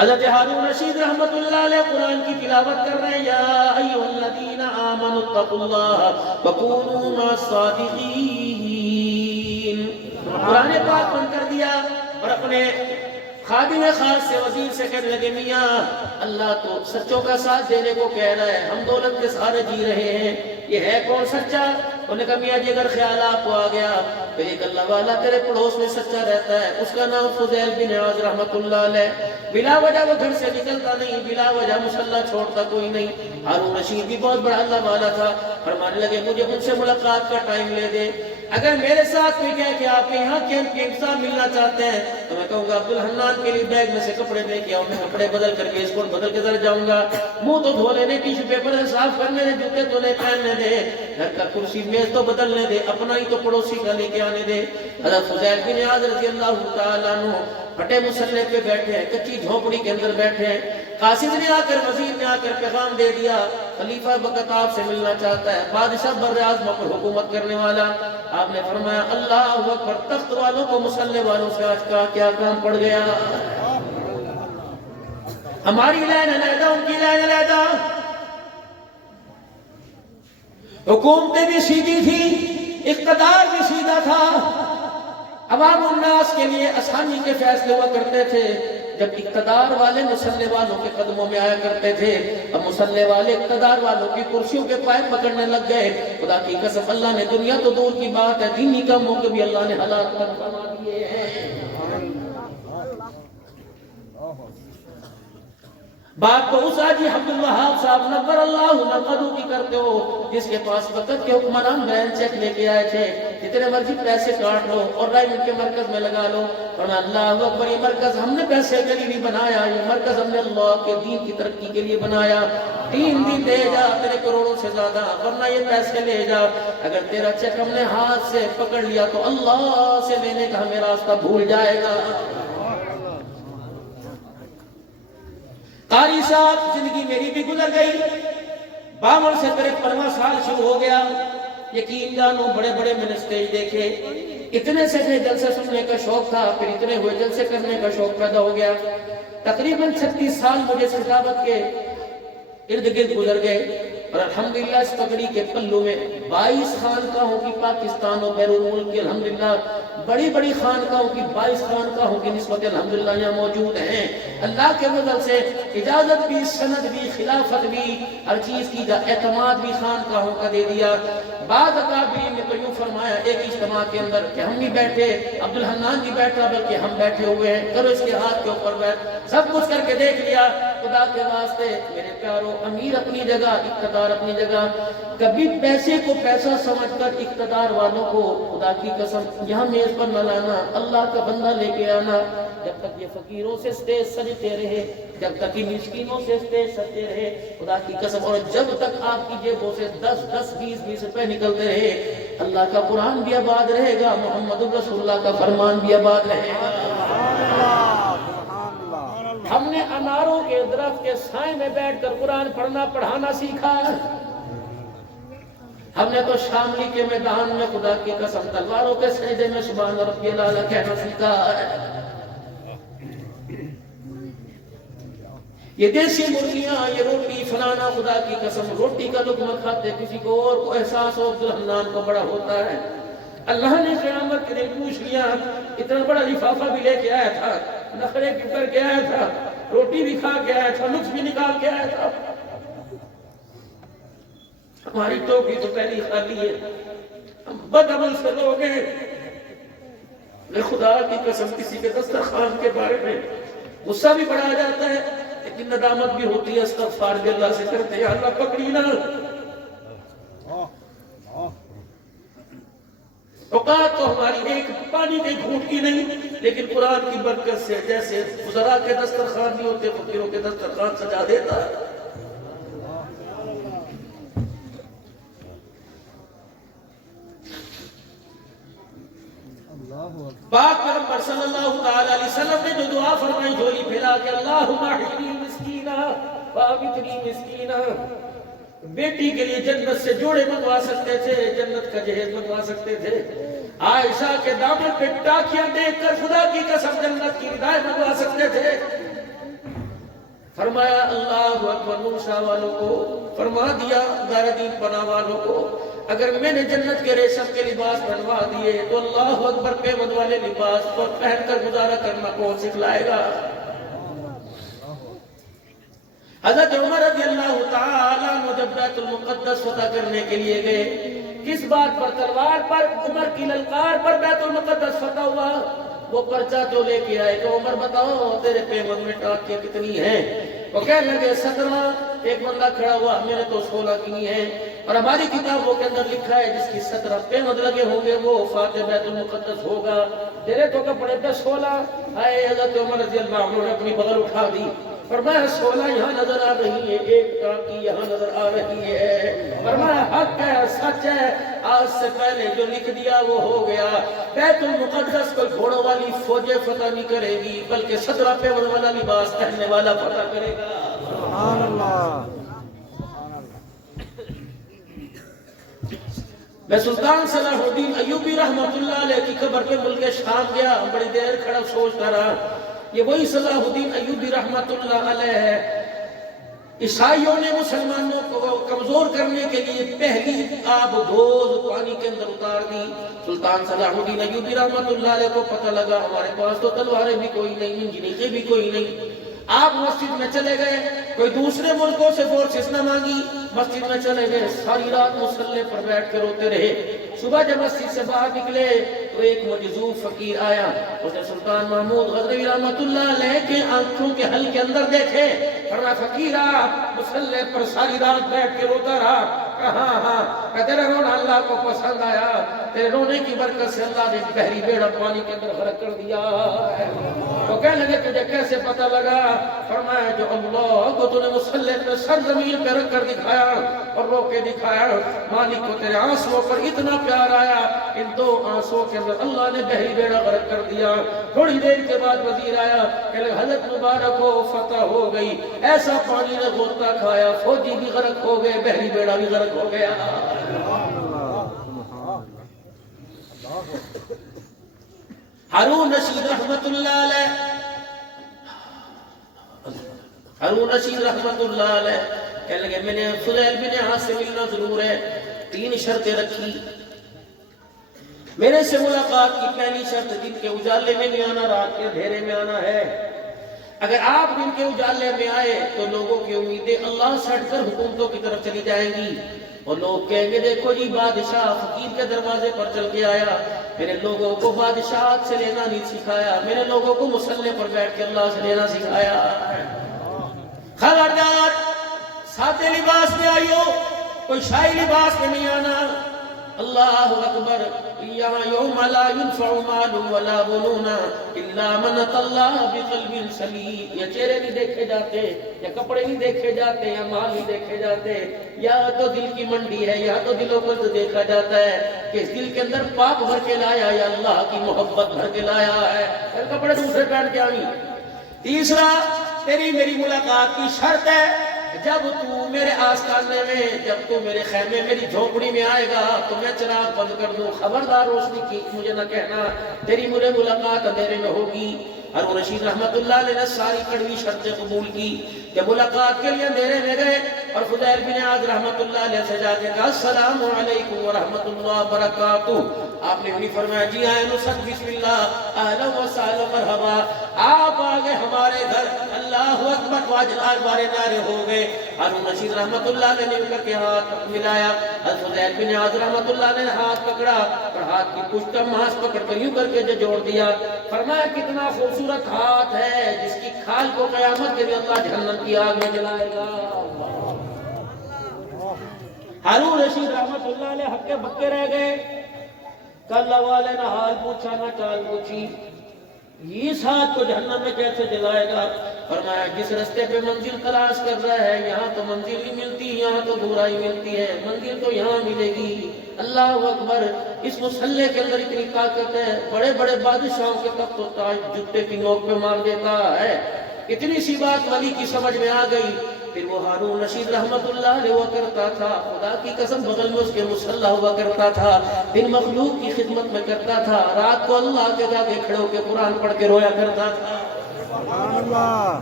حضرت ہارون رشید رحمت اللہ علیہ قرآن کی تلاوت کر رہے ہیں، یا ایھا الذین آمنوا اتقوا اللہ وکونوا مع الصادقین. قرآن پاک بند کر دیا اور اپنے خادم خاص سے وزیر سے کہنے لگے، میاں اللہ تو سچوں کا ساتھ دینے کو کہہ رہا ہے، ہم دولت کے سارے جی رہے ہیں، یہ ہے کون سچا؟ انہوں نے کہا میاں جی اگر خیال آپ کو آ گیا تو ایک اللہ والا تیرے پڑوس میں سچا رہتا ہے، اس کا نام فضیل بن عیاض رحمت اللہ علیہ. بلا وجہ وہ گھر سے نکلتا نہیں، بلا وجہ مصلی چھوڑتا کوئی نہیں. ہارون رشید بھی بہت بڑا اللہ والا تھا. فرمانے لگے مجھے ان سے ملاقات کا ٹائم لے دے، اگر میرے ساتھ کوئی کہے کہ آپ کے یہاں کیمپ کے انتظام ملنا چاہتے ہیں تو میں کہوں گا عبدالحنان کے لیے بیگ میں سے کپڑے لے کے آؤ، میں کپڑے بدل کر کے اس کو بدل کے ذرا جاؤں گا، منہ تو دھو لینے، ٹیشو پیپر سے صاف کرنے دے، جوتے دھونے پہننے دے، گھر کا کرسی میز تو بدلنے دے، اپنا ہی تو پڑوسی کا لے کے آنے دے. حضرت فضیل بن عیاض رضی اللہ تعالیٰ عنہ پھٹے مسلح پہ بیٹھے ہیں، کچی جھونپڑی کے اندر بیٹھے ہیں. قاصد نے آ کر، وزیر نے آ کر پیغام دے دیا، خلیفہ وقت آپ سے ملنا چاہتا ہے، بادشاہ بر اعظم پر حکومت کرنے والا. آپ نے فرمایا اللہ اکبر، تخت والوں کو مسلح والوں سے آج کا کیا کام پڑ گیا. ہماری لائن علیحدہ، ان کی لائن علیحدہ. حکومتیں بھی سیدھی تھی، اقتدار بھی سیدھا تھا، عوام الناس کے لیے آسانی کے فیصلے ہوا کرتے تھے. جب اقتدار والے مسلح والوں کے قدموں میں آیا کرتے تھے، اب مسلح والے اقتدار والوں کی کرسیوں کے پائے پکڑنے لگ گئے. خدا کی قسم اللہ نے دنیا تو دور کی بات ہے، دینی کاموں کے بھی اللہ نے حالات فرما دیے ہیں. بات تو اس حاجی عبدالوہاب صاحب نور اللہ نقدو کی کرتے ہو، جس کے پاس وقت کے حکمران بین چیک لے کے آئے تھے، جتنے مرضی پیسے کاٹ لو اور رائے کے مرکز میں لگا لو. اور اللہ اکبر، یہ مرکز ہم نے پیسے کے لیے نہیں بنایا، یہ مرکز ہم نے اللہ کے دین کی ترقی کے لیے بنایا. 3 دن دے جا تیرے کروڑوں سے زیادہ، ورنہ یہ پیسے لے جا. اگر تیرا چیک ہم نے ہاتھ سے پکڑ لیا تو اللہ سے لینے کا ہمیں راستہ بھول جائے گا. قاری صاحب زندگی میری بھی گزر گئی، 52 سے 53واں سال شروع ہو گیا. یقین جانو بڑے بڑے میں نے سٹیج دیکھے، اتنے سے جلسے سننے کا شوق تھا، پھر اتنے ہوئے جلسے کرنے کا شوق پیدا ہو گیا. تقریباً 36 سال مجھے خطابت کے ارد گرد گزر گئے، اور الحمدللہ اس پگڑی کے پلوں میں 22 خانقاہوں کی پاکستان اور بیرون ملک کی الحمدللہ بڑی بڑی خانقاہوں کی 22 خانقاہوں کی نسبت الحمدللہ یہاں موجود ہیں. اللہ کے فضل سے اجازت بھی، سند بھی، خلافت بھی، ہر چیز کی اعتماد بھی خانقاہوں کا دے دیا. بعض اکابرین نے تو یوں فرمایا ایک اجتماع کے اندر کہ ہم نہیں بیٹھے، عبدالحنان نہیں بیٹھا، بلکہ ہم بیٹھے ہوئے ہیں، کرو اس کے ہاتھ کے اوپر بیٹھ. سب کچھ کر کے دیکھ لیا. خدا کے واسطے میرے پیارو، امیر اپنی جگہ، اقتدار اپنی جگہ. کبھی پیسے کو پیسہ سمجھ کر اقتدار والوں کو خدا کی قسم یہاں میز پر نہ لانا، اللہ کا بندہ لے کے آنا. جب تک یہ فقیروں سے سٹیج سجتے رہے، جب تک یہ مسکینوں سے سٹیج سجتے رہے، خدا کی قسم، اور جب تک آپ کی جیبوں سے 10 20 روپے نکلتے رہے، اللہ کا قرآن بھی آباد رہے گا، محمد رسول اللہ کا فرمان بھی آباد رہے گا. ہم نے اناروں کے درخت کے سائے میں بیٹھ کر قرآن پڑھنا پڑھانا سیکھا. ہم نے تو شاملی کے میدان میں خدا کی قسم تلواروں کے سجدے میں سبحان ربی الاعلیٰ کہنا سیکھا. یہ دیسی مرغیاں، یہ روٹی فلانا، خدا کی قسم روٹی کا لقمہ کھاتے کسی کو اور کو احساس ہو عبدالحنان کو بڑا ہوتا ہے. اللہ نے قیامت کے دن پوچھ لیا، اتنا بڑا لفافہ بھی لے کے آیا تھا، نخرے بھی کر کے آیا تھا، روٹی بھی کھا کے آیا تھا، نقص بھی نکال کے آیا تھا. ہماری ٹوپی تو پہلی خالی ہے، ہم بدعمل سے لوگ ہیں. خدا کی قسم کسی کے دسترخوان کے بارے میں غصہ بھی بڑھا جاتا ہے، لیکن ندامت بھی ہوتی ہے. استغفار بھی اللہ سے کرتے ہیں، اللہ پکڑی نہ. اوقات تو ہماری ایک پانی کے گھونٹ کی نہیں، لیکن قرآن کی برکت سے جیسے فقراء کے دسترخوان نہیں ہوتے، فقیروں کے دسترخوان سجا دیتا ہے. پاک پیغمبر صلی اللہ علیہ وسلم نے جو دعا فرمائی جھولی پھیلا کے اللہم احیینی مسکینہ وامیتنی مسکینہ. بیٹی کے لیے جنت سے جوڑے منگوا سکتے تھے، جنت کا جہیز منگوا سکتے تھے. عائشہ کے دامن پہ ٹاکیاں دیکھ کر خدا کی قسم جنت کی ردائیں منگوا سکتے تھے. فرمایا اللہ اکبر موسیٰ والوں کو فرما دیا دارالدین پناہ والوں کو اگر میں نے جنت کے ریشم کے لباس بنوا دیے تو اللہ اکبر پیمد والے لباس کو پہن کر گزارا کرنا کون سکھلائے گا؟ حضرت عمر رضی اللہ تعالیٰ عنہ جب بیت المقدس فتح کرنے کے لیے گئے کس بات پر؟ تلوار پر، عمر کی للکار پر بیت المقدس فتح ہوا۔ وہ پرچہ جو لے کے آئے تو عمر بتاؤ تیرے پیمد میں ٹاکیاں کتنی ہیں؟ وہ کہنے لگے 17۔ ایک بندہ کھڑا ہوا میں نے تو 16 کی ہیں، اور ہماری کتابوں کے اندر لکھا ہے جس کی 17 پیمد لگے ہوں گے وہ فاتح بیت المقدس ہوگا۔ تیرے تو کپڑے پہ 16۔ آئے حضرت عمر رضی اللہ عنہ نے اپنی بغل اٹھا دی، فرمایا 16 یہاں نظر آ رہی ہے، ایک ٹاکی یہاں نظر آ رہی ہے۔ فرمایا حق ہے، سچ ہے، آج سے پہلے جو لکھ دیا وہ ہو گیا۔ بیت المقدس کوئی گھوڑوں والی فوجیں فتح نہیں کرے گی بلکہ 17 پیمد والا لباس پہننے والا فتح کرے گا۔ سبحان اللہ۔ میں سلطان صلاح الدین ایوبی رحمت اللہ علیہ کی قبر پہ ملک شام گیا، بڑی دیر کھڑا سوچتا رہا، یہ وہی صلاح الدین ایوبی رحمت اللہ علیہ ہے۔ عیسائیوں نے مسلمانوں کو کمزور کرنے کے لیے پہلی آب دوز پانی کے اندر اتار دی۔ سلطان صلاح الدین ایوبی رحمت اللہ علیہ کو پتہ لگا ہمارے پاس تو تلواریں بھی کوئی نہیں، منجنیقیں بھی کوئی نہیں۔ آپ مسجد میں چلے گئے، کوئی دوسرے ملکوں سے فورسز نہ مانگی، مسجد میں چلے گئے، ساری رات مصلی پر بیٹھ کے روتے رہے۔ صبح جب مسجد سے باہر نکلے تو ایک مجذوب فقیر آیا، اس نے سلطان محمود غزنوی رحمت اللہ علیہ کے آنکھوں کے حل کے اندر دیکھے، فرمایا فقیرہ مصلی پر ساری رات بیٹھ کے روتا رہا؟ کہا تیرا رونا اللہ کو پسند آیا، تیرے رونے کی برکت سے اللہ نے بحری بیڑا پانی کے اندر غرق کر دیا۔ وہ کہنے لگے تجھے کیسے پتہ لگا؟ فرمایا جو اللہ کو تو نے مصلی پہ سر زمین پہ رکھ کر دکھایا اور رو کے دکھایا، مالک کو تیرے آنسوں پر اتنا پیار آیا، ان دو آنسوں کے اندر اللہ نے بحری بیڑا غرق کر دیا۔ تھوڑی دیر کے بعد وزیر آیا کہ حضرت مبارک ہو، فتح ہو گئی، ایسا پانی نے غوطہ کھایا، فوجی بھی غرق ہو گئے، بحری بیڑا بھی غرق ہو گیا۔ ہارون رشید رحمت اللہ علیہ، ہارون رشید رحمت اللہ علیہ کہنے لگے میں نے فضیل بن عاص سے ملنا ضرور ہے، 3 شرطیں رکھی۔ میرے سے ملاقات کی پہلی شرط دن کے اجالے میں نہیں آنا، رات کے اندھیرے میں آنا ہے۔ اگر آپ دن کے اجالے میں آئے تو لوگوں کی امیدیں اللہ سے ہٹ کر حکومتوں کی طرف چلی جائیں گی، اور لوگ کہیں گے دیکھو جی بادشاہ فقیر کے دروازے پر چل کے آیا، میرے لوگوں کو بادشاہت سے لینا نہیں سکھایا، میرے لوگوں کو مصلی پر بیٹھ کے اللہ سے لینا سکھایا۔ خبردار سادے لباس میں آئیو، کوئی شاہی لباس میں نہیں آنا۔ اللہ اکبر، یہاں یوم لا ينفع مال ولا بنون الا من اتى الله بقلب سلیم۔ یہ چہرے نہیں دیکھے جاتے، یا کپڑے نہیں دیکھے جاتے، یا مال نہیں دیکھے جاتے، یا تو دل کی منڈی ہے، یا تو دلوں کو دیکھا جاتا ہے کہ اس دل کے اندر پاپ بھر کے لایا یا اللہ کی محبت بھر کے لایا ہے، پھر کپڑے دوسرے پہن کے آئی۔ تیسرا تیری میری ملاقات کی شرط ہے جب تو میرے آستانے میں، جب تو میرے خیمے میری جھونپڑی میں آئے گا تو میں چراغ بند کر دوں، خبردار روشنی کی مجھے نہ کہنا، تیری مجھے ملاقات اندھیرے میں ہوگی۔ ہارون رشید رحمت اللہ علیہ نے ساری کڑوی شرطیں قبول کی۔ جب ملاقات کے لیے اندھیرے میں گئے اور فضیل بن عاص رحمت اللہ علیہ سے جا کے کہا السلام علیکم ورحمۃ اللہ وبرکاتہ، آپ نے بھی فرمایا جی آئے نصد بسم اللہ اہلا و سہلا مرحبا، آپ آگے ہمارے گھر، اللہ اکبر، واجلال بارے نعرے ہو گئے۔ ہارون رشید رحمت اللہ علیہ نے ان کر کے ہاتھ ملایا، حضرت فضیل بن عاص رحمت اللہ علیہ نے ہاتھ پکڑا اور ہاتھ کی پشت کا ماس پکڑ کر یوں کر کے جوڑ دیا، فرمایا کتنا خوبصورت ہاتھ ہے جس کی کھال کو قیامت کے دن اللہ جہنم کی آگ میں جلائے گا۔ ہارون رشید رحمت اللہ علیہ ہکے بکے رہ گئے، کل والے نہ حال پوچھا نہ چال پوچھی، اس ہاتھ کو جہنم میں کیسے جلائے گا؟ فرمایا جس رستے پہ منزل تلاش کر رہا ہے یہاں تو منزل ہی ملتی، یہاں تو برائی ملتی ہے، منزل تو یہاں ملے گی۔ اللہ اکبر، اس مصلی کے اندر اتنی طاقت ہے، بڑے بڑے بادشاہوں کے تخت و تاج جوتے کی نوک پہ مار دیتا ہے۔ اتنی سی بات ولی کی سمجھ میں آ گئی، پھر وہ ہارون رشید رحمت اللہ علیہ ہوا کرتا تھا، خدا کی قسم بغل میں اس کے مصلی ہوا کرتا تھا، دن مخلوق کی خدمت میں کرتا تھا، رات کو اللہ کے جا کے کھڑے ہو کے قرآن پڑھ کے رویا کرتا تھا۔ سبحان اللہ۔